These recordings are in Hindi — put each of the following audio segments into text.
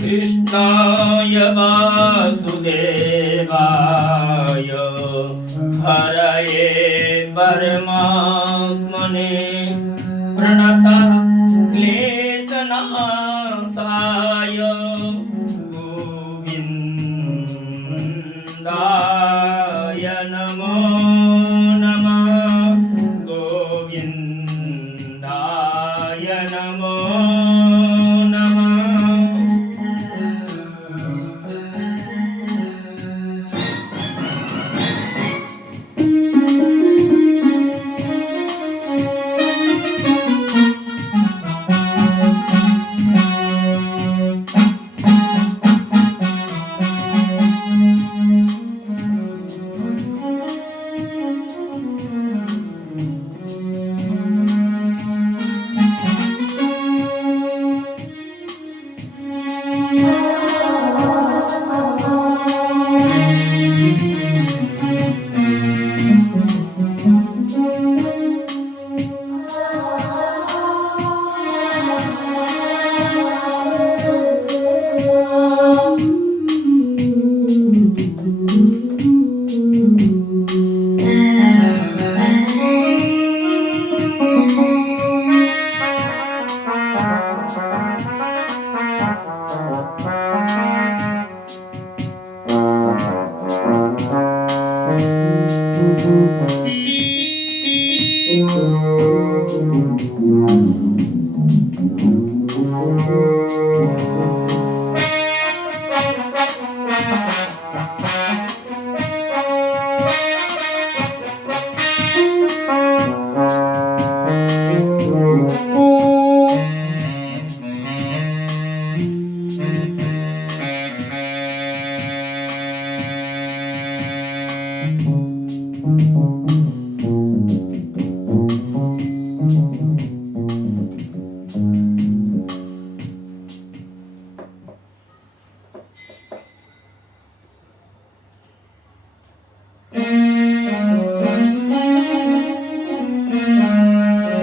कृष्णाय वासुदेवाय हरये परमात्मने प्रणतः क्लेशनाशाय गोविन्दाय नमो नमः। गोविन्दाय नमो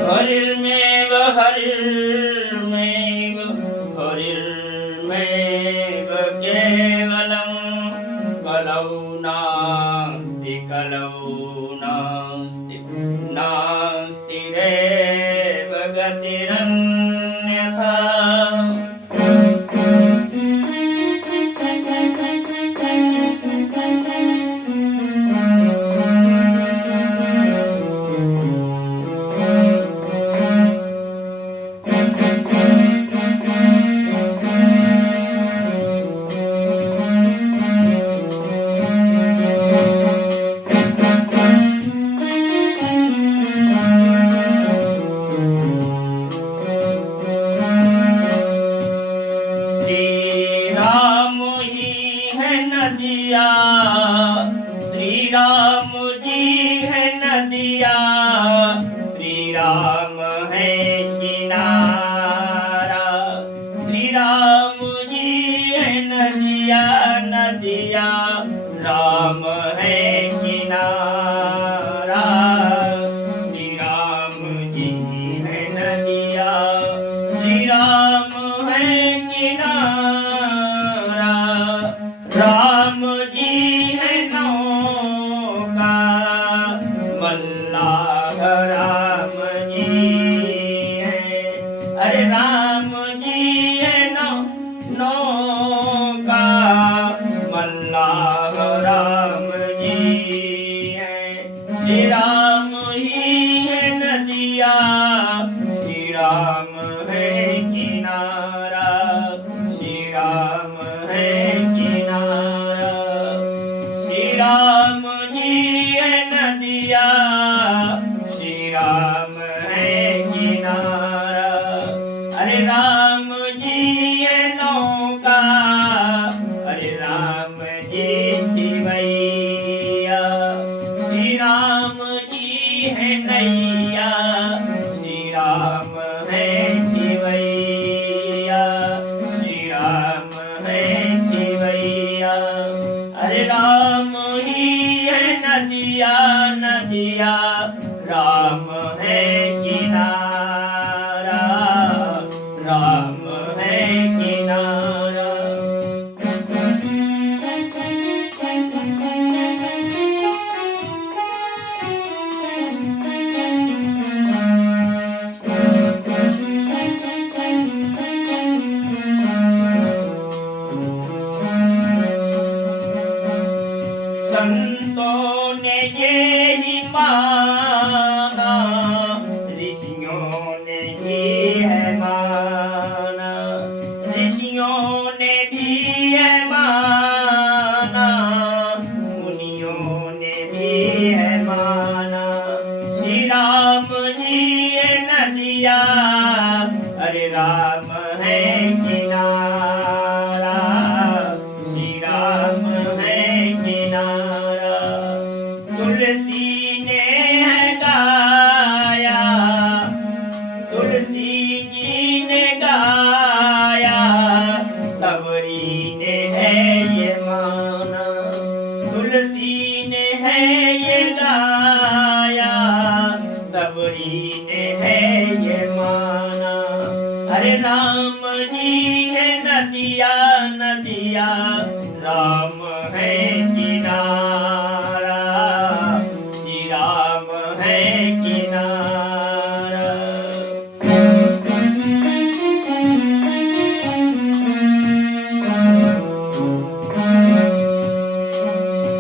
हरिर्मेव हरिर्मेव हरिर्मेव केवलं कलौ नास्ति नास्ति रेव गतिरन्यथा। श्री राम जी है नदिया, श्री राम है किनारा। श्री राम जी है नदिया नदिया, राम है किनारा। श्री राम जी है नदिया, श्री राम है किनारा। राम जी है नौका, मल्लाह राम जी है। अरे राम जी है नौका, मल्लाह राम जी है। श्री राम ही है नदिया, श्री राम है किनारा। श्री राम है किनारा। श्री राम जी है नदिया, श्री राम है किनारा। अरे राम जी है नौका, अरे राम जी छिवैया। श्री राम जी है नैया, श्री राम है छिवैया। श्री राम है नदिया राम है किनारा, राम है किनारा। संतों ने ये ही माना, ऋषियों ने भी है माना, ऋषियों ने भी है माना, मुनियों ने भी है माना। श्री राम जी ये नदिया, अरे राम है किनारा, श्री राम है किनारा। तुलसी ने है गाया, तुलसी जी ने गाया, सबरी ने है ये माना, तुलसी ने है ये गाया, सबरी ने है ये माना। अरे राम जी है नदिया, नदिया राम है किनारा, श्री राम है किनारा।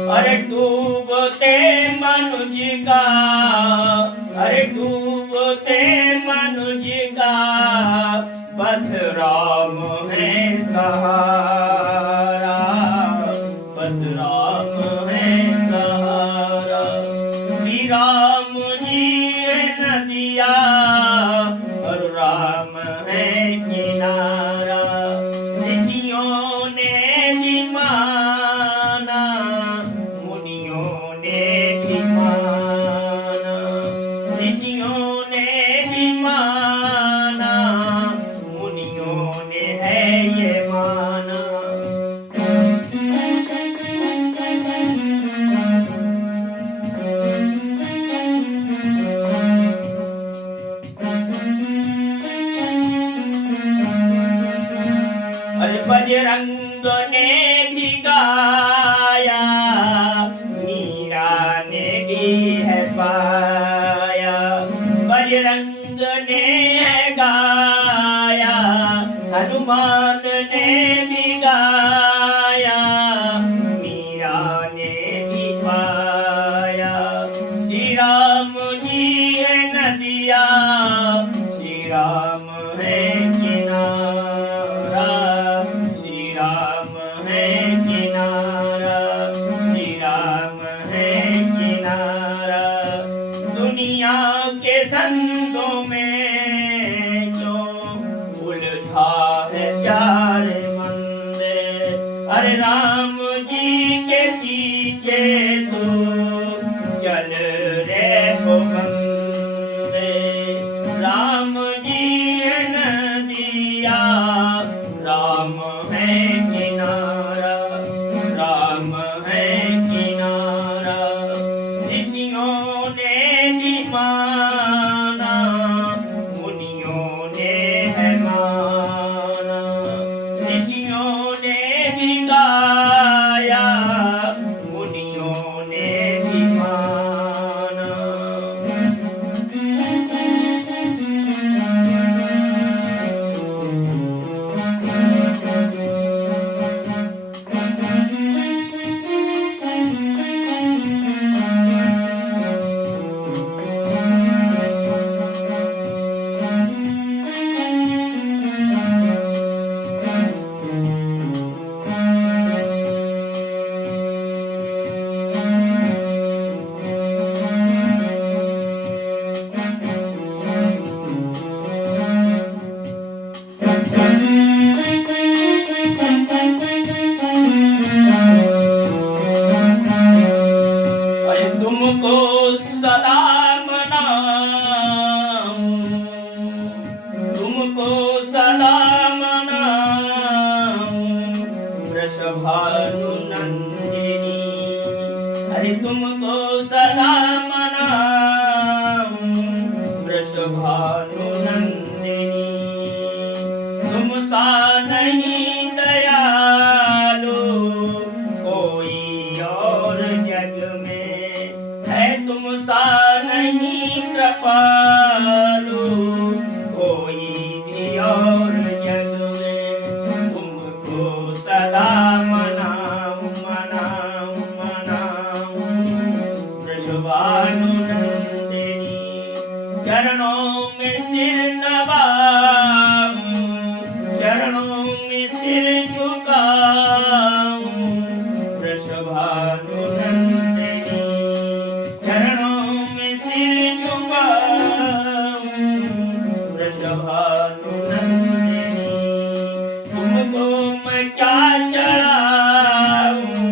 अरे डूबते मनुज का, अरे डूबते मनुज का, बस राम है सहारा, बस राम है सहारा। श्री राम जी है नदिया, और राम है किनारा। ऋषियों ने भी माना, मुनियों ने भी माना, ऋषियों ने भी माना, मुनियों ने है ये माना। अरे बजरंग ने भी गाया, मीरा ने भी है पाया, बजरंग ने है गाया, हनुमान ने भी गाया, मीरा ने भी पाया। श्री राम जी है नदिया, श्री राम है किनारा, श्री राम है किनारा, श्री राम है किनारा। दुनिया के धंधों में जो उलझा है प्यारे मंदे, अरे राम जी के पीछे तो चल रे वो बंदे। राम जी है नदिया, राम है किनारा, राम है किनारा। ऋषियों ने भी माना, मुनियों ने है माना, ऋषियों ने भी गाया, मुनियों ने भी माना। भानु नंदिनी, अरे तुमको सदा मना सदा मनाऊं मनाऊं मनाऊं वृषभानुनंदिनी चरणों में सिर नवाऊं चरणों में सिर झुकाऊं वृषभानुनंदिनी चरणों में सिर झुकाऊं वृषभानुनंदिनी तुमको मैं क्या चढ़ाऊं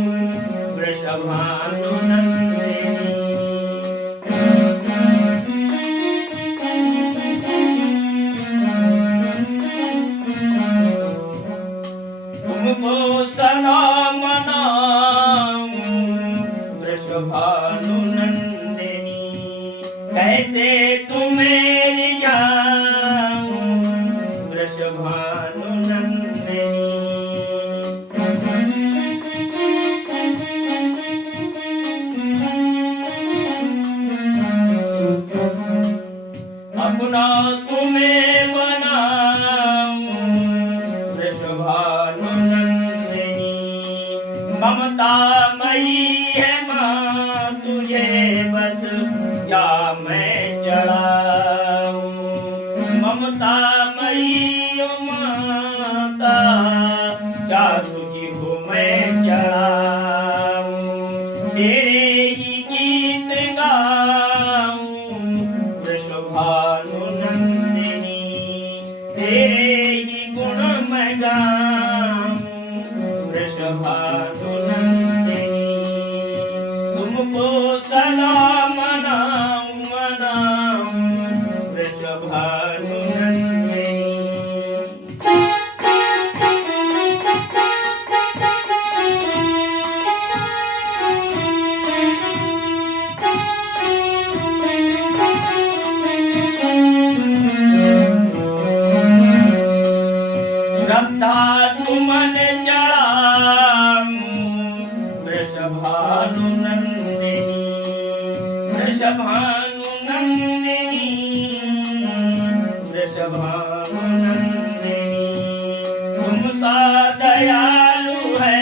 वृषभानुनंदिनी तुमको सदा मनाऊं वृषभानुनंदिनी कैसे तुम्हें रिझाऊं वृषभानुनंदिनी अपना तुम्हें बनाऊं वृषभानुनंदिनी ममता मई है माँ तुझे बस क्या मैं चढ़ाऊं ममता मई ओ माता क्या तुझको मैं चढ़ाऊं तेरे ही गीत गाऊं वृषभानुनंदिनी तेरे ही गुण मैं गाऊं वृषभानुनंदिनी तुमको सदा मनाऊं मनाऊं वृषभानुनंदिनी श्रद्धा सुमन चढ़ाऊं वृषभानुनंदिनी वृषभानुनंदिनी वृषभानुनंदिनी तुम सा दयालु है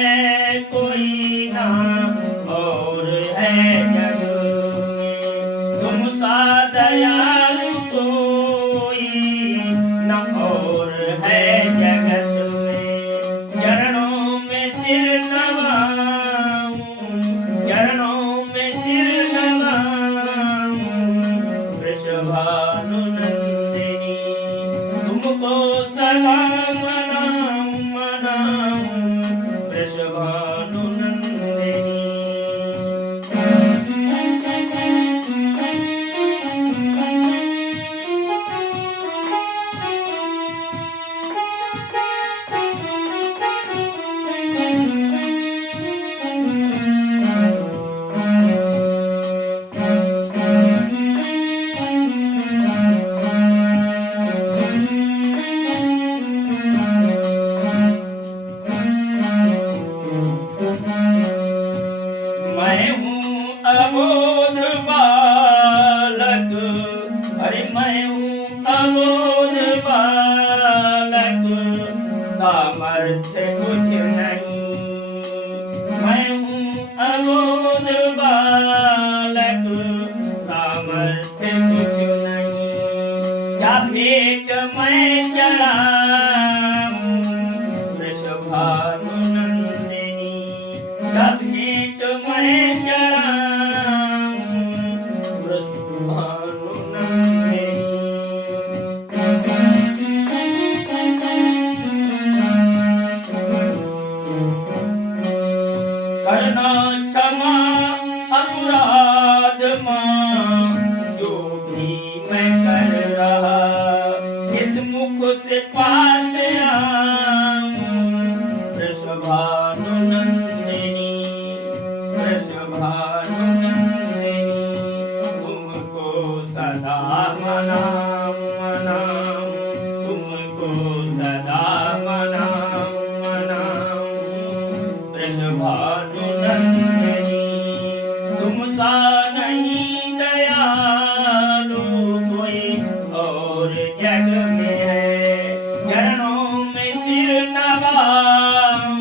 कोई ना और है जग में तुम सा दयालु कोई ना और है जगत में चरणों में सिर नवाऊं चरणों में सिर नवाऊं वृषभानुनंदिनी तुमको सदा मनाऊं मनाऊं वृषभानुनंदिनी मैं हूँ अबोध बालक अरे मैं हूँ अबोध बालक सामर्थ्य कुछ नहीं मैं हूँ अबोध बालक सामर्थ्य कुछ नहीं क्या भेंट मैं चढ़ाऊं वृषभानुनंदिनी क्या भेंट मैं चढ़ाऊं वृषभानुनंदिनी करना क्षमा अपराध मां जो भी मैं कर रहा इस मुख से पास आऊं वृषभानुनंदिनी वृषभानुनंदिनी तुमको सदा मनाऊं मनाऊं तुमको सदा मनाऊं मनाऊं वृषभानुनंदिनी तुम सा नहीं दयालु कोई और जग में है चरणों में सिर नवाऊं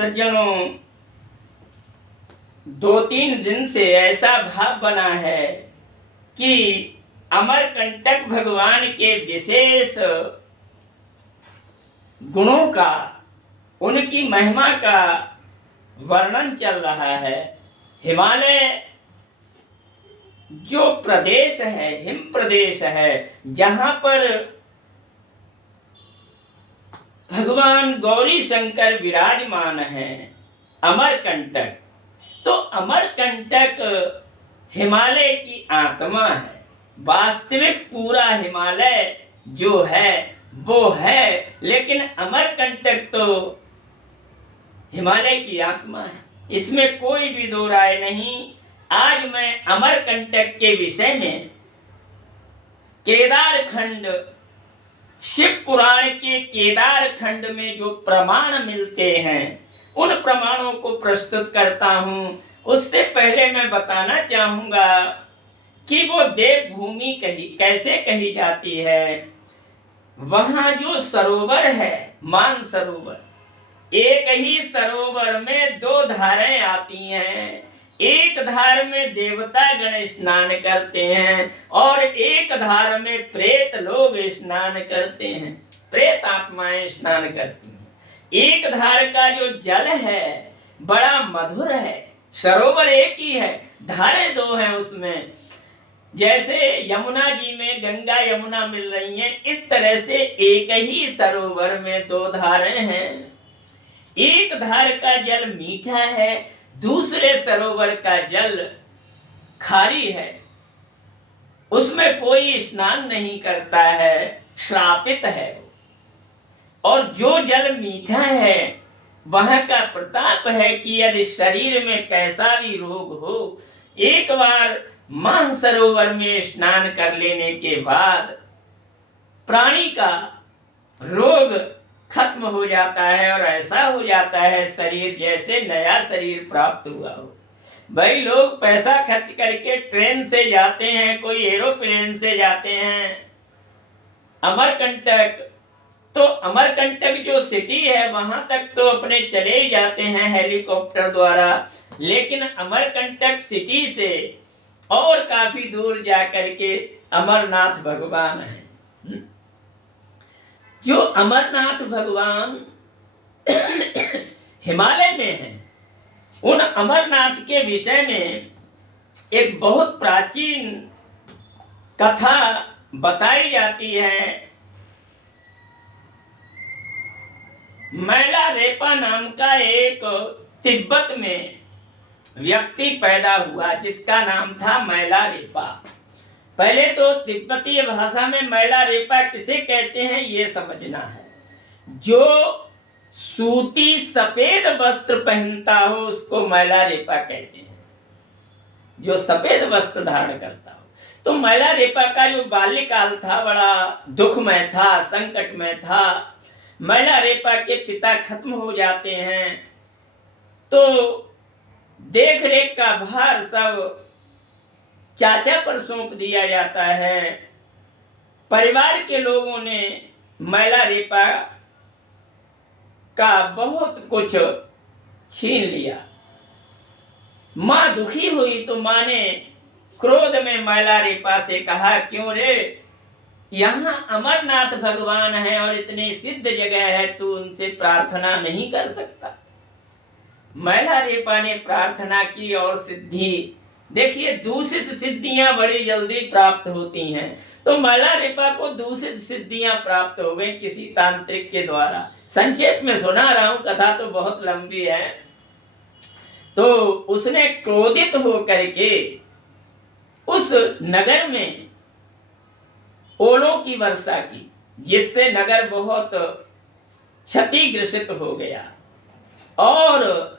सज्जनों, 2-3 दिन से ऐसा भाव बना है कि अमरकंटक भगवान के विशेष गुणों का, उनकी महिमा का वर्णन चल रहा है। हिमालय जो प्रदेश है, हिम प्रदेश है, जहाँ पर भगवान गौरी शंकर विराजमान हैं, अमरकंटक, तो अमरकंटक हिमालय की आत्मा है। वास्तविक पूरा हिमालय जो है वो है, लेकिन अमरकंटक तो हिमालय की आत्मा है, इसमें कोई भी दो राय नहीं। आज मैं अमरकंटक के विषय में केदार खंड, शिव पुराण के केदार खंड में जो प्रमाण मिलते हैं उन प्रमाणों को प्रस्तुत करता हूं। उससे पहले मैं बताना चाहूंगा कि वो देवभूमि कैसे कही जाती है। वहां जो सरोवर है, मान सरोवर, एक ही सरोवर में 2 धारें आती हैं। एक धार में देवता गण स्नान करते हैं और एक धार में प्रेत लोग स्नान करते हैं, प्रेत आत्माएं स्नान करती हैं। एक धार का जो जल है बड़ा मधुर है। सरोवर एक ही है, धारें 2 हैं उसमें। जैसे यमुना जी में गंगा यमुना मिल रही हैं, इस तरह से एक ही सरोवर में 2 धारें हैं। एक धार का जल मीठा है, दूसरे सरोवर का जल खारी है, उसमें कोई स्नान नहीं करता है, श्रापित है। और जो जल मीठा है वहां का प्रताप है कि यदि शरीर में कैसा भी रोग हो, एक बार मानसरोवर में स्नान कर लेने के बाद प्राणी का रोग खत्म हो जाता है और ऐसा हो जाता है शरीर जैसे नया शरीर प्राप्त हुआ हो। भाई लोग पैसा खर्च करके ट्रेन से जाते हैं, कोई एरोप्लेन से जाते हैं अमरकंटक, तो अमरकंटक जो सिटी है वहां तक तो अपने चले ही जाते हैं हेलीकॉप्टर द्वारा, लेकिन अमरकंटक सिटी से और काफी दूर जाकर के अमरनाथ भगवान है। जो अमरनाथ भगवान हिमालय में है, उन अमरनाथ के विषय में एक बहुत प्राचीन कथा बताई जाती है। मैला रेपा नाम का एक तिब्बत में व्यक्ति पैदा हुआ जिसका नाम था मैला रेपा। पहले तो तिब्बतीय भाषा में मैला रेपा किसे कहते हैं ये समझना है। जो सूती सफेद वस्त्र पहनता हो उसको मैला रेपा कहते हैं, जो सफेद वस्त्र धारण करता हो। तो मैला रेपा का जो बाल्यकाल था बड़ा दुखमय था, संकटमय था। मैला रेपा के पिता खत्म हो जाते हैं तो देख रेख का भार सब चाचा पर सौंप दिया जाता है। परिवार के लोगों ने मैला रेपा का बहुत कुछ छीन लिया। माँ दुखी हुई तो माँ ने क्रोध में मैला रेपा से कहा, क्यों रे, यहाँ अमरनाथ भगवान है और इतनी सिद्ध जगह है, तू उनसे प्रार्थना नहीं कर सकता। मैला रेपा ने प्रार्थना की और सिद्धि, देखिए दूषित सिद्धियां बड़ी जल्दी प्राप्त होती हैं, तो मैला रेपा को दूषित सिद्धियां प्राप्त हो गई किसी तांत्रिक के द्वारा। संक्षेप में सुना रहा हूं, कथा तो बहुत लंबी है। तो उसने क्रोधित होकर के उस नगर में ओलों की वर्षा की, जिससे नगर बहुत क्षतिग्रसित हो गया। और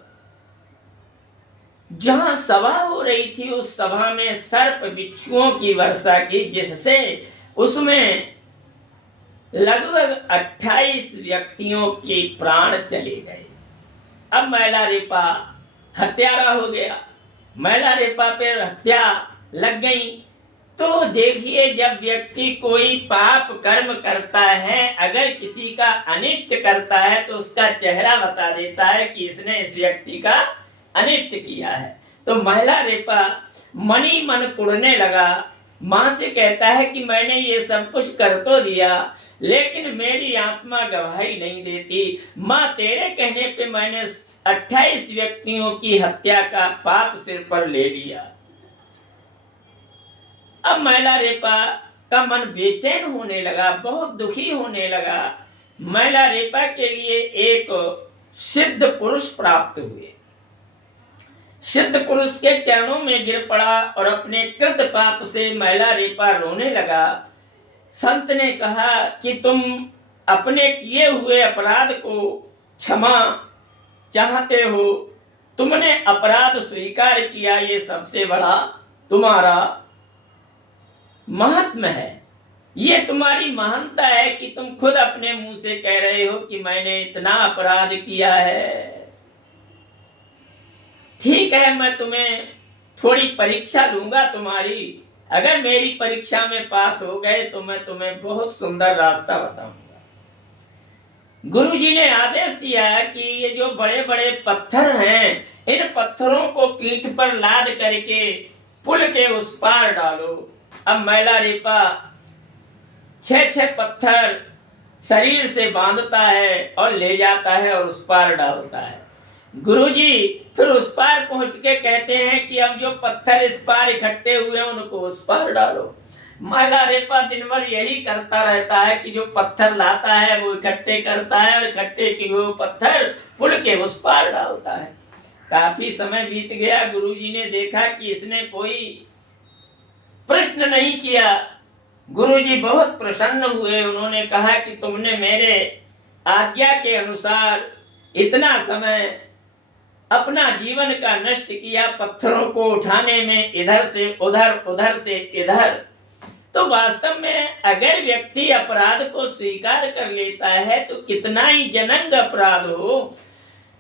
जहां सभा हो रही थी उस सभा में सर्प बिच्छुओं की वर्षा की, जिससे उसमें लगभग 28 व्यक्तियों के प्राण चले गए। अब मैला रेपा हत्यारा हो गया, मैला रेपा पे हत्या लग गई। तो देखिए, जब व्यक्ति कोई पाप कर्म करता है, अगर किसी का अनिष्ट करता है तो उसका चेहरा बता देता है कि इसने इस व्यक्ति का अनिष्ट किया है। तो महिला रेपा मन ही मन कुढ़ने लगा। माँ से कहता है कि मैंने ये सब कुछ कर तो दिया, लेकिन मेरी आत्मा गवाही नहीं देती। माँ, तेरे कहने पे मैंने 28 व्यक्तियों की हत्या का पाप सिर पर ले लिया। अब महिला रेपा का मन बेचैन होने लगा, बहुत दुखी होने लगा। महिला रेपा के लिए एक सिद्ध पुरुष प्राप्त हुए। सिद्ध पुरुष के चरणों में गिर पड़ा और अपने कृत पाप से महिला रेपा रोने लगा। संत ने कहा कि तुम अपने किए हुए अपराध को क्षमा चाहते हो, तुमने अपराध स्वीकार किया, ये सबसे बड़ा तुम्हारा महात्म है। ये तुम्हारी महानता है कि तुम खुद अपने मुंह से कह रहे हो कि मैंने इतना अपराध किया है। ठीक है, मैं तुम्हें थोड़ी परीक्षा लूंगा तुम्हारी। अगर मेरी परीक्षा में पास हो गए तो मैं तुम्हें बहुत सुंदर रास्ता बताऊंगा। गुरुजी ने आदेश दिया कि ये जो बड़े बड़े पत्थर हैं, इन पत्थरों को पीठ पर लाद करके पुल के उस पार डालो। अब महिला रेपा 6 पत्थर शरीर से बांधता है और ले जाता है और उस पार डालता है। गुरुजी फिर उस पार पहुंच के कहते हैं कि अब जो पत्थर इस पार इकट्ठे हुए हैं उनको उस पार डालो। महिला रेपा दिन भर यही करता रहता है कि जो पत्थर लाता है वो इकट्ठे करता है और इकट्ठे किए हुए पत्थर पुल के उस पार डालता है। काफी समय बीत गया। गुरुजी ने देखा कि इसने कोई प्रश्न नहीं किया। गुरुजी बहुत प्रसन्न हुए। उन्होंने कहा कि तुमने मेरे आज्ञा के अनुसार इतना समय अपना जीवन का नष्ट किया पत्थरों को उठाने में, इधर से उधर, उधर से इधर। तो वास्तव में अगर व्यक्ति अपराध को स्वीकार कर लेता है तो कितना ही जघन्य अपराध हो,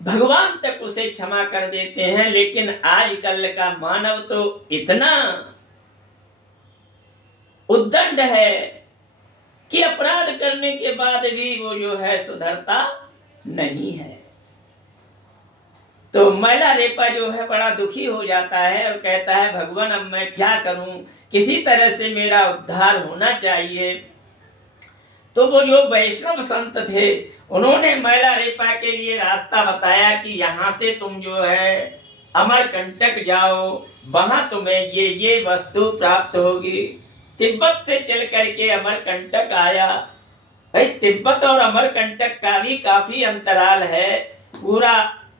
भगवान तक उसे क्षमा कर देते हैं। लेकिन आजकल का मानव तो इतना उद्दंड है कि अपराध करने के बाद भी वो जो है सुधरता नहीं है। तो महिला रेपा जो है बड़ा दुखी हो जाता है और कहता है, भगवान अब मैं क्या करूं, किसी तरह से मेरा उद्धार होना चाहिए। तो वो जो वैष्णव संत थे उन्होंने महिला रेपा के लिए रास्ता बताया कि यहाँ से तुम जो है अमरकंटक जाओ, वहां तुम्हें ये वस्तु प्राप्त होगी। तिब्बत से चल करके अमरकंटक आया। भाई, तिब्बत और अमरकंटक का भी काफी अंतराल है। पूरा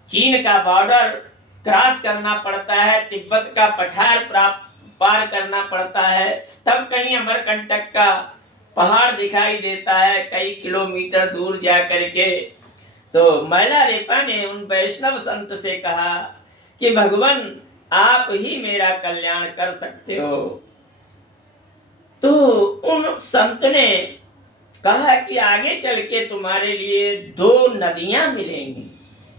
चीन का बॉर्डर क्रॉस करना पड़ता है, तिब्बत का पठार पार करना पड़ता है, तब कहीं अमरकंटक का पहाड़ दिखाई देता है कई किलोमीटर दूर जा करके। तो महिला रेपा ने उन वैष्णव संत से कहा कि भगवान आप ही मेरा कल्याण कर सकते हो। तो उन संत ने कहा कि आगे चल के तुम्हारे लिए 2 नदियां मिलेंगी,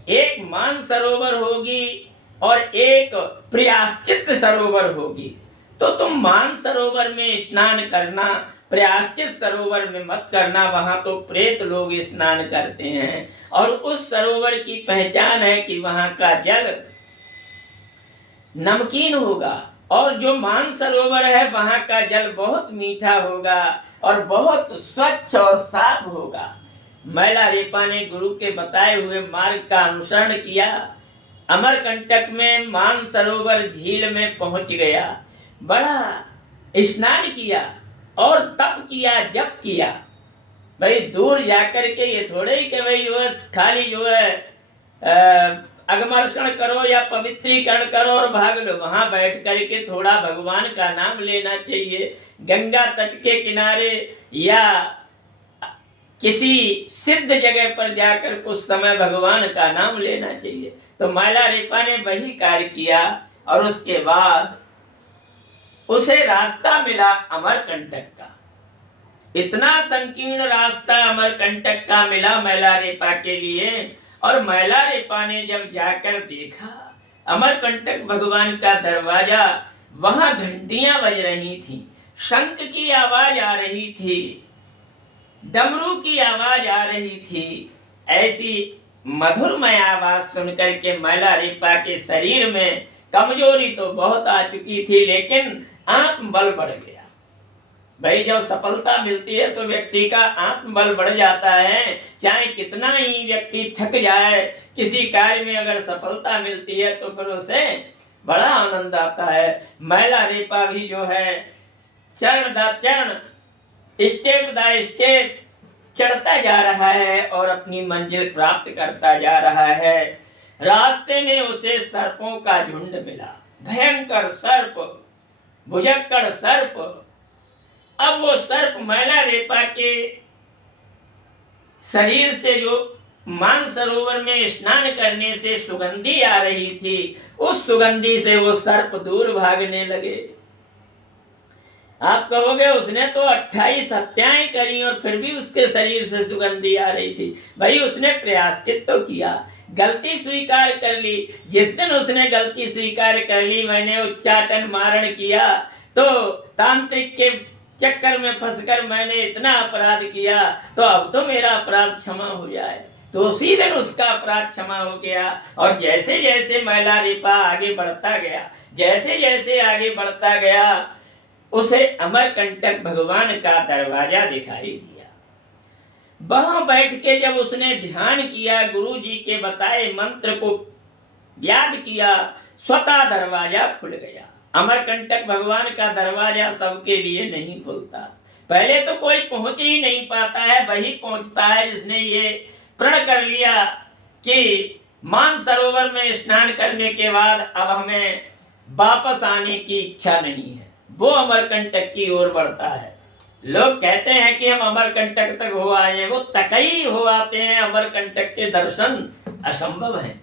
एक मानसरोवर होगी और एक प्रायश्चित सरोवर होगी। तो तुम मानसरोवर में स्नान करना, प्रायश्चित सरोवर में मत करना, वहां तो प्रेत लोग स्नान करते हैं। और उस सरोवर की पहचान है कि वहां का जल नमकीन होगा और जो मानसरोवर है वहां का जल बहुत मीठा होगा और बहुत स्वच्छ और साफ होगा। महिला रेपा ने गुरु के बताए हुए मार्ग का अनुसरण किया। अमरकंटक में मानसरोवर झील में पहुंच गया, बड़ा स्नान किया और तप किया, जप किया। भाई, दूर जाकर के ये थोड़े ही कि भाई जो है खाली जो है अगमर्षण करो या पवित्रीकरण करो और भाग लो। वहां बैठ करके थोड़ा भगवान का नाम लेना चाहिए। गंगा तट के किनारे या किसी सिद्ध जगह पर जाकर कुछ समय भगवान का नाम लेना चाहिए। तो महिला रेपा ने वही कार्य किया और उसके बाद उसे रास्ता मिला अमरकंटक का। इतना संकीर्ण रास्ता अमरकंटक का मिला महिला रेपा के लिए। और महिला रेपा ने जब जाकर देखा अमरकंटक भगवान का दरवाजा, वहां घंटियां बज रही थी। शंख की आवाज आ रही थी, डमरू की आवाज आ रही थी। ऐसी मधुरमय आवाज सुनकर के मैला रेपा के शरीर में कमजोरी तो बहुत आ चुकी थी, लेकिन आत्मबल बढ़ गया। भाई जब सफलता मिलती है तो व्यक्ति का आत्मबल बढ़ जाता है। चाहे कितना ही व्यक्ति थक जाए, किसी कार्य में अगर सफलता मिलती है तो फिर उसे बड़ा आनंद आता है। मैला रेपा भी जो है चरण द चरण, स्टेप द स्टेप चढ़ता जा रहा है और अपनी मंजिल प्राप्त करता जा रहा है। रास्ते में उसे सर्पों का झुंड मिला, भयंकर सर्प, भुजक्कड़ सर्प। अब वो सर्प मैला रेपा के शरीर से जो मानसरोवर में स्नान करने से सुगंधी आ रही थी, उस सुगंधी से वो सर्प दूर भागने लगे। आप कहोगे उसने तो 28 हत्याएं करी और फिर भी उसके शरीर से सुगंधी आ रही थी। भाई उसने प्रयाश्चित तो किया, गलती स्वीकार कर ली। जिस दिन उसने गलती स्वीकार कर ली, मैंने उच्चाटन मारण किया, तो तांत्रिक के चक्कर में फंसकर मैंने इतना अपराध किया, तो अब तो मेरा अपराध क्षमा हो जाए। तो उसी दिन उसका अपराध क्षमा हो गया। और जैसे जैसे मैला रेपा आगे बढ़ता गया, जैसे जैसे आगे बढ़ता गया, उसे अमरकंटक भगवान का दरवाजा दिखाई दिया। वहां बैठ के जब उसने ध्यान किया, गुरु जी के बताए मंत्र को याद किया, स्वतः दरवाजा खुल गया। अमरकंटक भगवान का दरवाजा सबके लिए नहीं खुलता। पहले तो कोई पहुंच ही नहीं पाता है, वही पहुंचता है जिसने ये प्रण कर लिया कि मानसरोवर में स्नान करने के बाद अब हमें वापस आने की इच्छा नहीं है, वो अमरकंटक की ओर बढ़ता है। लोग कहते हैं कि हम अमरकंटक तक हो आए, वो तकई हो आते हैं। अमरकंटक के दर्शन असंभव हैं।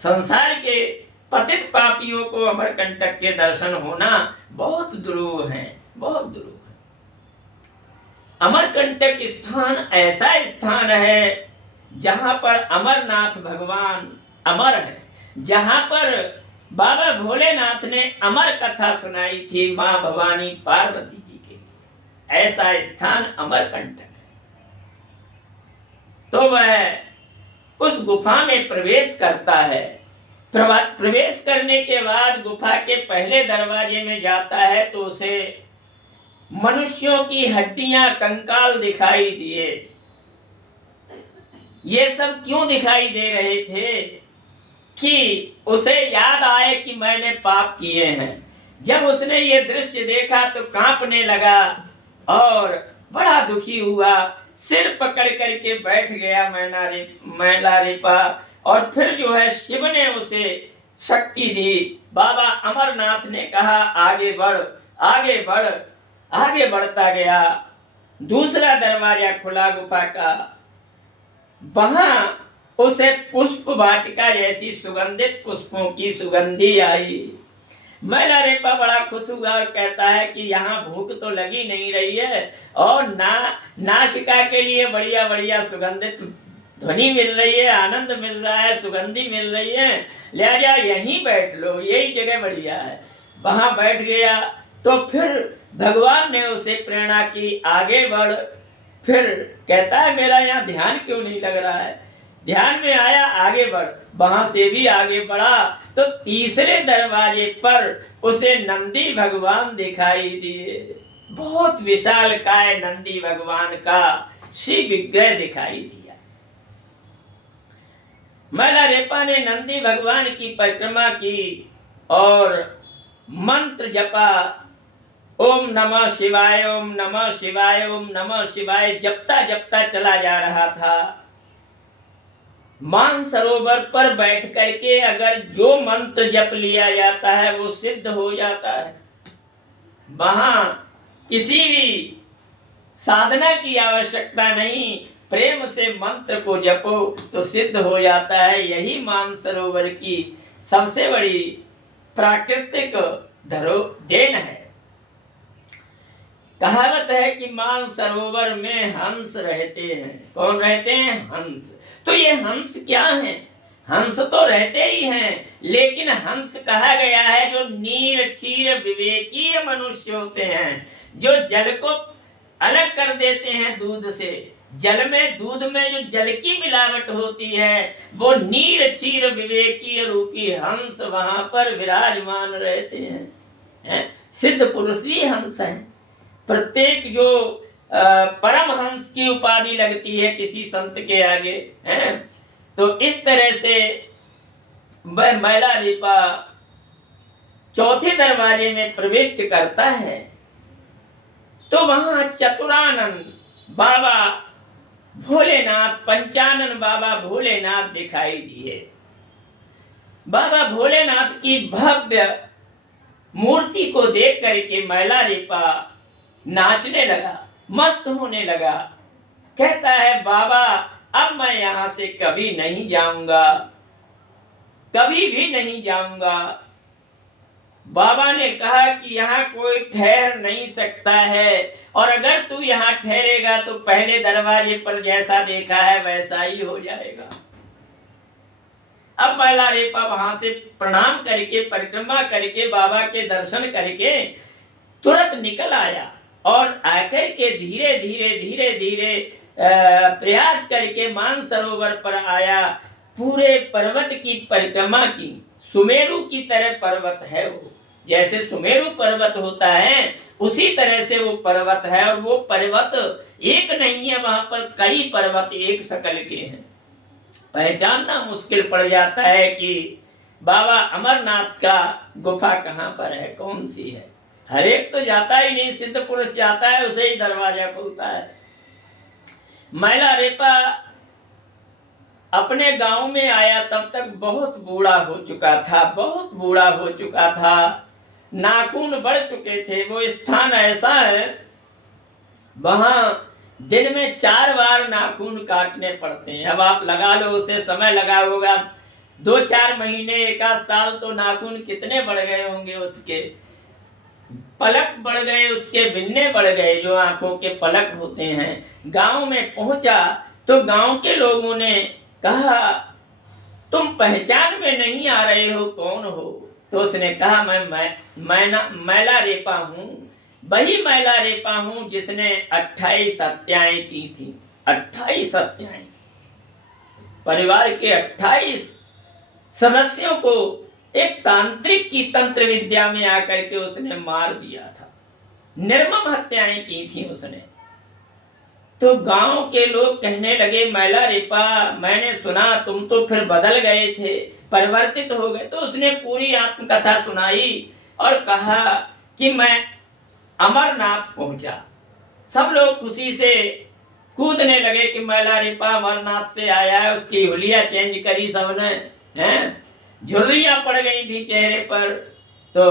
संसार के पतित पापियों को अमरकंटक के दर्शन होना बहुत दुरूह है, बहुत दुरूह है। अमरकंटक स्थान ऐसा स्थान है जहां पर अमरनाथ भगवान अमर है, जहां पर बाबा भोलेनाथ ने अमर कथा सुनाई थी मां भवानी पार्वती जी के लिए। ऐसा स्थान अमरकंटक है। तो वह उस गुफा में प्रवेश करता है। प्रवेश करने के बाद गुफा के पहले दरवाजे में जाता है तो उसे मनुष्यों की हड्डियां, कंकाल दिखाई दिए। ये सब क्यों दिखाई दे रहे थे? कि उसे याद आए कि मैंने पाप किए हैं। जब उसने ये दृश्य देखा तो कांपने लगा और बड़ा दुखी हुआ, सिर पकड़ करके बैठ गया मैला रेपा। और फिर जो है शिव ने उसे शक्ति दी। बाबा अमरनाथ ने कहा आगे बढ़, आगे बढ़। आगे बढ़ता गया। दूसरा दरवाजा खुला गुफा का। वहां उसे पुष्प वाटिका जैसी सुगंधित पुष्पों की सुगंधी आई। मैला रेपा बड़ा खुश हुआ और कहता है कि यहाँ भूख तो लगी नहीं रही है और नासिका के लिए बढ़िया बढ़िया सुगंधित ध्वनि मिल रही है, आनंद मिल रहा है, सुगंधी मिल रही है, लिहाजा यहीं बैठ लो, यही जगह बढ़िया है। वहां बैठ गया तो फिर भगवान ने उसे प्रेरणा की आगे बढ़। फिर कहता है मेरा यहाँ ध्यान क्यों नहीं लग रहा है? ध्यान में आया, आगे बढ़। वहां से भी आगे बढ़ा तो तीसरे दरवाजे पर उसे नंदी भगवान दिखाई दिए। बहुत विशाल काय नंदी भगवान का शिव विग्रह दिखाई दिया। मैला रेपा ने नंदी भगवान की परिक्रमा की और मंत्र जपा, ओम नमः शिवाय, ओम नमः शिवाय, ओम नमः शिवाय जपता जपता चला जा रहा था। मानसरोवर पर बैठ करके अगर जो मंत्र जप लिया जाता है वो सिद्ध हो जाता है। वहां किसी भी साधना की आवश्यकता नहीं, प्रेम से मंत्र को जपो तो सिद्ध हो जाता है। यही मानसरोवर की सबसे बड़ी प्राकृतिक देन है। कहावत है कि मानसरोवर में हंस रहते हैं। कौन रहते हैं? हंस। तो ये हंस क्या हैं? हंस तो रहते ही हैं, लेकिन हंस कहा गया है जो नीर क्षीर विवेकीय मनुष्य होते हैं, जो जल को अलग कर देते हैं दूध से। जल में, दूध में जो जल की मिलावट होती है, वो नीर क्षीर विवेकीय रूपी हंस वहां पर विराजमान रहते हैं। सिद्ध पुरुष भी हंस हैं। प्रत्येक जो परम हंस की उपाधि लगती है किसी संत के आगे, हैं। तो इस तरह से वह मैला रेपा चौथे दरवाजे में प्रविष्ट करता है, तो वहां चतुरानंद बाबा भोलेनाथ, पंचानन बाबा भोलेनाथ दिखाई दिए। बाबा भोलेनाथ की भव्य मूर्ति को देख करके मैला रेपा नाचने लगा, मस्त होने लगा। कहता है, बाबा अब मैं यहां से कभी नहीं जाऊंगा, कभी भी नहीं जाऊंगा। बाबा ने कहा कि यहाँ कोई ठहर नहीं सकता है, और अगर तू यहाँ ठहरेगा तो पहले दरवाजे पर जैसा देखा है वैसा ही हो जाएगा। अब मैला रेपा वहां से प्रणाम करके, परिक्रमा करके, बाबा के दर्शन करके तुरंत निकल आया, और आकर के धीरे धीरे धीरे धीरे प्रयास करके मानसरोवर पर आया। पूरे पर्वत की परिक्रमा की। सुमेरु की तरह पर्वत है वो, जैसे सुमेरु पर्वत होता है उसी तरह से वो पर्वत है। और वो पर्वत एक नहीं है, वहां पर कई पर्वत एक शकल के हैं। पहचानना मुश्किल पड़ जाता है कि बाबा अमरनाथ का गुफा कहाँ पर है, कौन सी है। हर एक तो जाता ही नहीं, सिद्ध पुरुष जाता है उसे ही दरवाजा खुलता है। मैला रेपा अपने गांव में आया तब तक बहुत बूढ़ा हो चुका था, बहुत बूढ़ा हो चुका था। नाखून बढ़ चुके थे। वो स्थान ऐसा है, वहां दिन में 4 बार नाखून काटने पड़ते हैं। अब आप लगा लो, उसे समय लगा होगा 2-4 महीने, 1 साल, तो नाखून कितने बढ़ गए होंगे उसके। पलक बढ़ गए उसके, बिन्ने बढ़ गए, जो आंखों के पलक होते हैं। गांव में पहुंचा तो गांव के लोगों ने कहा, तुम पहचान में नहीं आ रहे हो, कौन हो? तो उसने कहा, मैं मैला रेपा हूं, वही मैला रेपा हूं जिसने 28 हत्याएं की थी। 28 हत्याएं, परिवार के 28 सदस्यों को एक तांत्रिक की तंत्र विद्या में आकर के उसने मार दिया था। निर्मम हत्याएं की थी उसने। तो गांव के लोग कहने लगे, मैला रेपा, मैंने सुना तुम तो फिर बदल गए थे, परिवर्तित हो गए। तो उसने पूरी आत्मकथा सुनाई और कहा कि मैं अमरनाथ पहुंचा। सब लोग खुशी से कूदने लगे कि मैला रेपा अमरनाथ से आया है। उसकी हुलिया चेंज करी सबने, हैं, झुर्रियां पड़ गई थी चेहरे पर। तो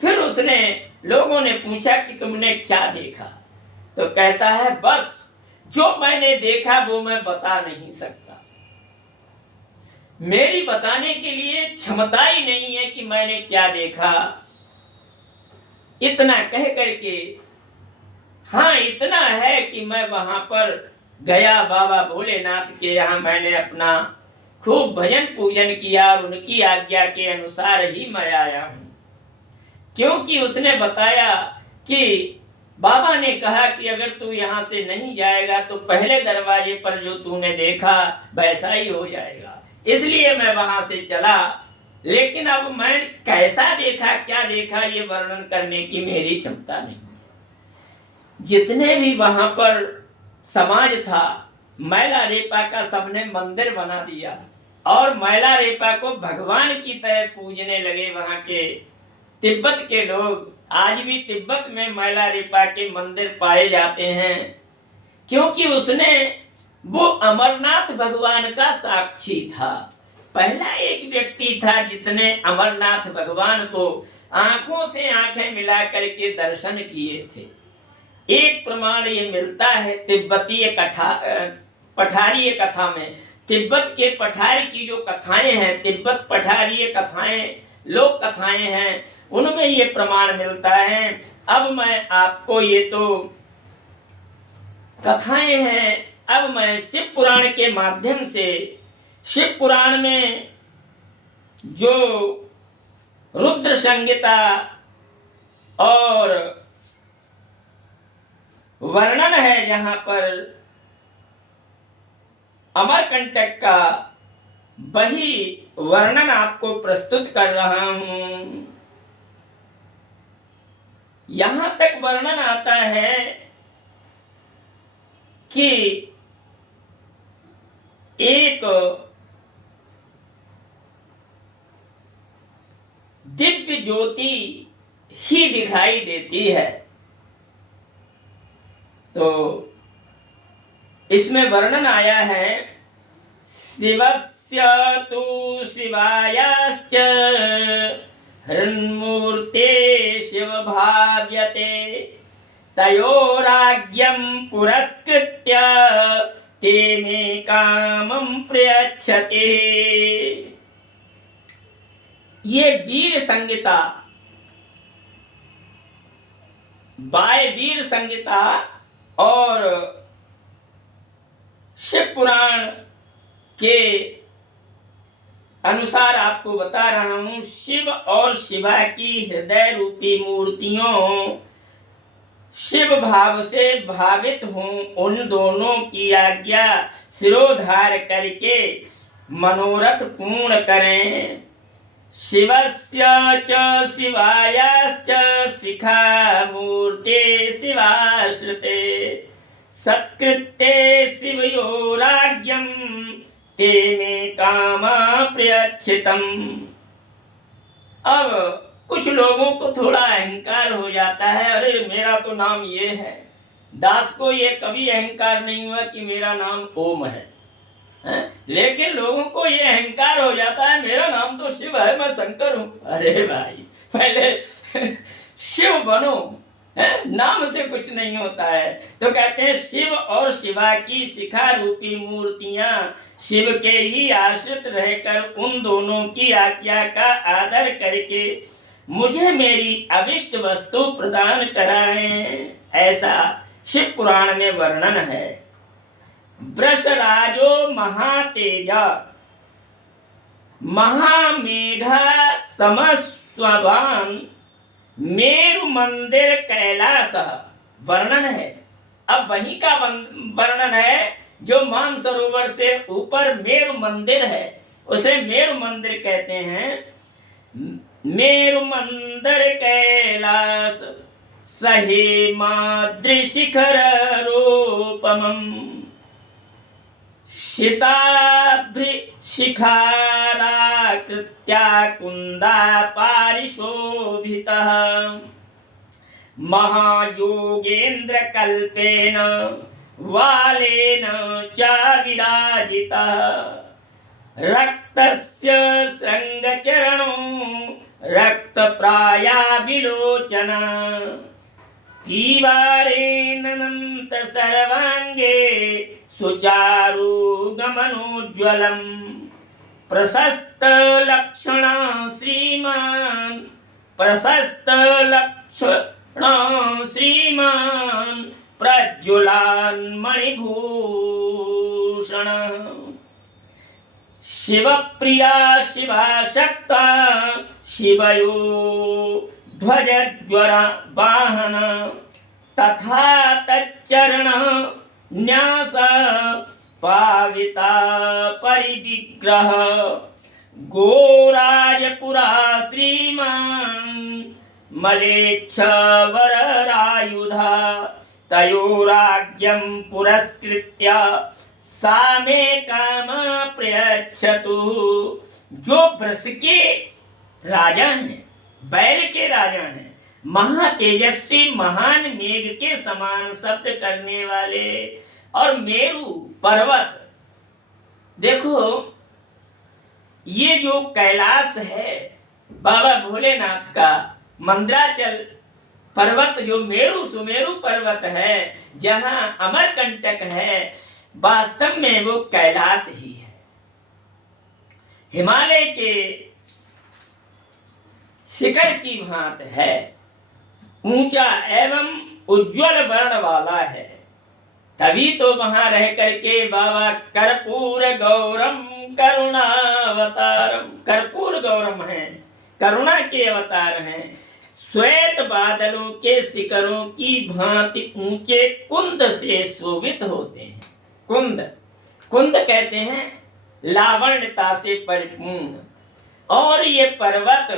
फिर उसने, लोगों ने पूछा कि तुमने क्या देखा? तो कहता है, बस जो मैंने देखा वो मैं बता नहीं सकता। मेरी बताने के लिए क्षमता ही नहीं है कि मैंने क्या देखा। इतना कह करके, हाँ इतना है कि मैं वहां पर गया, बाबा भोलेनाथ के यहाँ मैंने अपना खूब भजन पूजन किया और उनकी आज्ञा के अनुसार ही मैं आया हूं। क्योंकि उसने बताया कि बाबा ने कहा कि अगर तू यहाँ से नहीं जाएगा तो पहले दरवाजे पर जो तूने देखा वैसा ही हो जाएगा, इसलिए मैं वहां से चला। लेकिन अब मैं कैसा देखा, क्या देखा, ये वर्णन करने की मेरी क्षमता नहीं। जितने भी वहां पर समाज था, मैला रेपा का सबने मंदिर बना दिया और मैला रेपा को भगवान की तरह पूजने लगे। वहां के तिब्बत के लोग, आज भी तिब्बत में मैला रेपा के मंदिर पाए जाते हैं, क्योंकि उसने, वो अमरनाथ भगवान का साक्षी था। पहला एक व्यक्ति था जिसने अमरनाथ भगवान को आंखों से आंखें मिला करके दर्शन किए थे। एक प्रमाण ये मिलता है तिब्बतीय पठारीय कथा में। तिब्बत के पठार की जो कथाएं हैं, तिब्बत पठारीय कथाएं, लोक कथाएं हैं, उनमें ये प्रमाण मिलता है। अब मैं आपको, ये तो कथाएं हैं, अब मैं शिव पुराण के माध्यम से शिव पुराण में जो रुद्र संहिता और वर्णन है, जहां पर अमरकंटक का वही वर्णन आपको प्रस्तुत कर रहा हूं। यहां तक वर्णन आता है कि एक दिव्य ज्योति ही दिखाई देती है। तो इसमें वर्णन आया है, शिवस्य तु शिवायाश्च हृन्मूर्ते शिव भाव्यते तयोराज्ञं पुरस्कृत्य ते मे कामं प्रयच्छते। ये वीर संहिता, वीर संहिता और शिव पुराण के अनुसार आपको बता रहा हूं। शिव और शिवा की हृदय रूपी मूर्तियों शिव भाव से भावित हों, उन दोनों की आज्ञा सिरोधार करके मनोरथ पूर्ण करें। शिवस्य च शिवायाश्च शिखा मूर्ते शिवाश्रिते सत्कृत्ते शिवयोराज्ञं ते मे कामा प्रयच्छितम्। अब कुछ लोगों को थोड़ा अहंकार हो जाता है, अरे मेरा तो नाम ये है। दास को ये कभी अहंकार नहीं हुआ कि मेरा नाम ओम है, लेकिन लोगों को ये अहंकार हो जाता है, मेरा नाम तो शिव है, मैं शंकर हूं। अरे भाई, पहले शिव बनो, नाम से कुछ नहीं होता है। तो कहते हैं शिव और शिवा की शिखा रूपी मूर्तियां शिव के ही आश्रित रहकर उन दोनों की आज्ञा का आदर करके मुझे मेरी अभिष्ट वस्तु प्रदान कराएं, ऐसा शिव पुराण में वर्णन है। वृषराजो महातेजा महामेघा समस्वभान मेरु मंदिर कैलाश वर्णन है। अब वहीं का वर्णन है जो मानसरोवर से ऊपर मेरु मंदिर है, उसे मेरु मंदिर कहते हैं। मेरु मंदिर कैलाश सहेमाद्रि शिखर रूपमं शिताभ्रि शिखाराकृत्या कुंदा पारिशोभितः महायोगेन्द्र कल्पेन वालेन च विराजितः रक्तस्य श्रृंगचरणो रक्तप्राया विलोचना पीवारेणनन्त सर्वांगे सुचारु गमनोज्ज्वलम् प्रशस्त लक्षण श्रीमान प्रशस्त लक्षण श्रीमान प्रज्वलान मणिभूषण शिवप्रिया शिवाशक्ता शिवयो ध्वजज्वर वाहन तथा तच्चरण न्यास पाविता परिविग्रह गोराजपुरा श्रीमान मलेच्छ वररायुधा तयोराज्ञं पुरस्कृत्य सामे काम प्रयच्छतु। जो वृष के राजा हैं, बैल के राजा हैं, महातेजस्वी महान मेघ के समान शब्द करने वाले और मेरु पर्वत, देखो ये जो कैलाश है बाबा भोलेनाथ का, मंदराचल पर्वत जो मेरु सुमेरु पर्वत है, जहां अमरकंटक है, वास्तव में वो कैलाश ही है। हिमालय के शिखर की भांति है, ऊंचा एवं उज्जवल वर्ण वाला है। तभी तो वहां रह करके बाबा कर्पूर गौरम करुणावतारम, कर्पूर गौरम है, करुणा के अवतार हैं। श्वेत बादलों के शिखरों की भांति ऊंचे कुंद से शोभित होते हैं। कुंद, कुंद कहते हैं लावण्यता से परिपूर्ण। और ये पर्वत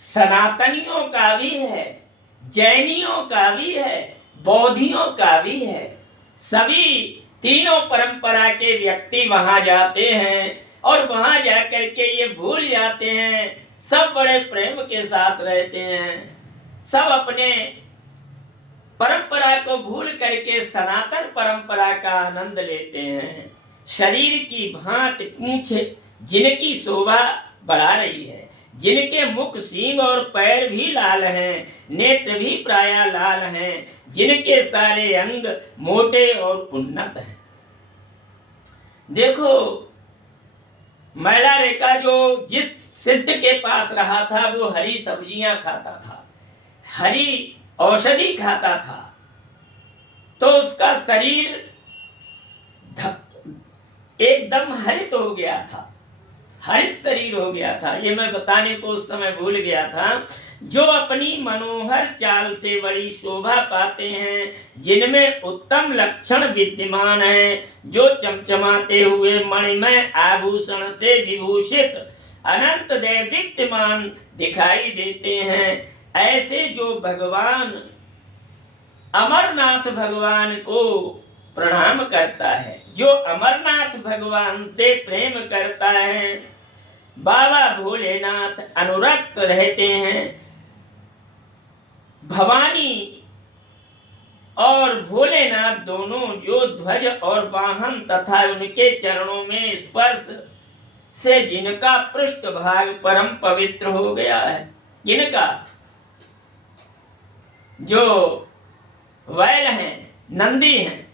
सनातनियों का भी है, जैनियों का भी है, बौद्धियों का भी है। सभी तीनों परंपरा के व्यक्ति वहां जाते हैं और वहां जाकर के ये भूल जाते हैं। सब बड़े प्रेम के साथ रहते हैं, सब अपने परंपरा को भूल करके सनातन परंपरा का आनंद लेते हैं। शरीर की भांति पूंछ जिनकी शोभा बढ़ा रही है, जिनके मुख, सींग और पैर भी लाल हैं, नेत्र भी प्रायः लाल हैं, जिनके सारे अंग मोटे और उन्नत हैं। देखो, मैला रेखा जो जिस सिद्ध के पास रहा था वो हरी सब्जियां खाता था, हरी औषधि खाता था, तो उसका शरीर एकदम हरित हो गया था, हरित शरीर हो गया था। ये मैं बताने को उस समय भूल गया था। जो अपनी मनोहर चाल से बड़ी शोभा पाते हैं, जिनमें उत्तम लक्षण विद्यमान हैं, जो चमचमाते हुए मणिमय आभूषण से विभूषित अनंत दैदीप्यमान दिखाई देते हैं, ऐसे जो भगवान अमरनाथ भगवान को प्रणाम करता है, जो अमरनाथ भगवान से प्रेम करता है, बाबा भोलेनाथ अनुरक्त रहते हैं। भवानी और भोलेनाथ दोनों जो ध्वज और वाहन तथा उनके चरणों में स्पर्श से जिनका पृष्ठभाग परम पवित्र हो गया है, जिनका जो वैल हैं, नंदी हैं,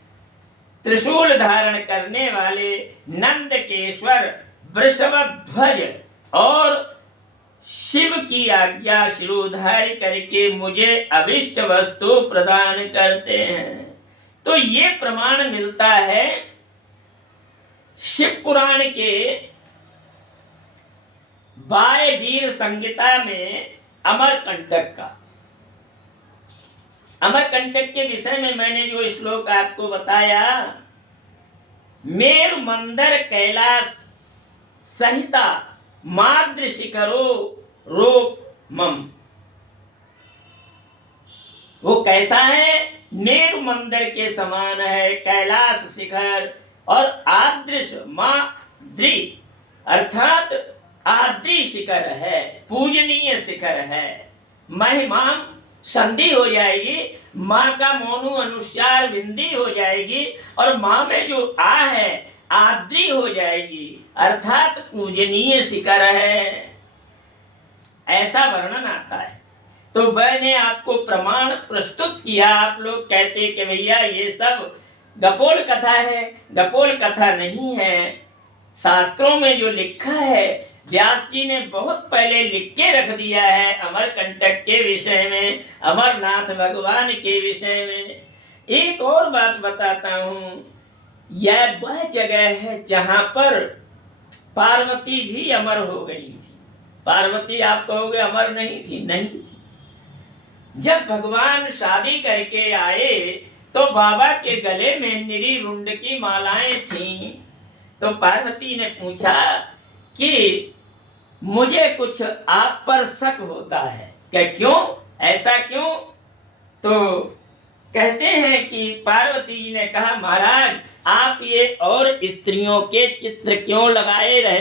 त्रिशूल धारण करने वाले नंदकेश्वर, वृषभध्वज और शिव की आज्ञा शिरोधार्य करके मुझे अभिष्ट वस्तु प्रदान करते हैं। तो ये प्रमाण मिलता है शिव पुराण के बाय वीर संहिता में अमरकंटक का। अमरकंटक के विषय में मैंने जो श्लोक आपको बताया, मेरु मंदर कैलाश संहिता माद्र शिखरो रोप मम, वो कैसा है? मेरु मंदिर के समान है, कैलाश शिखर और आदृश माद्री अर्थात आद्री शिखर है, पूजनीय शिखर है। महिमा संधि हो जाएगी, माँ का मोनु अनुस्वार विंदी हो जाएगी और माँ में जो आ है आद्री हो जाएगी, अर्थात पूजनीय शिखर है, ऐसा वर्णन आता है। तो मैंने आपको प्रमाण प्रस्तुत किया। आप लोग कहते कि भैया ये सब गपोल कथा है, गपोल कथा नहीं है। शास्त्रों में जो लिखा है, व्यास जी ने बहुत पहले लिख के रख दिया है अमरकंटक के विषय में, अमरनाथ भगवान के विषय में। एक और बात बताता हूँ, यह वह जगह है जहाँ पर पार्वती भी अमर हो गई थी। पार्वती आप कहोगे अमर नहीं थी, नहीं थी। जब भगवान शादी करके आए तो बाबा के गले में निरी रुंड की मालाएं थीं। तो पार्वती ने पूछा कि मुझे कुछ आप पर शक होता है, क्या क्यों, ऐसा क्यों? तो कहते हैं कि पार्वती जी ने कहा, महाराज आप ये और स्त्रियों के चित्र क्यों लगाए रहे?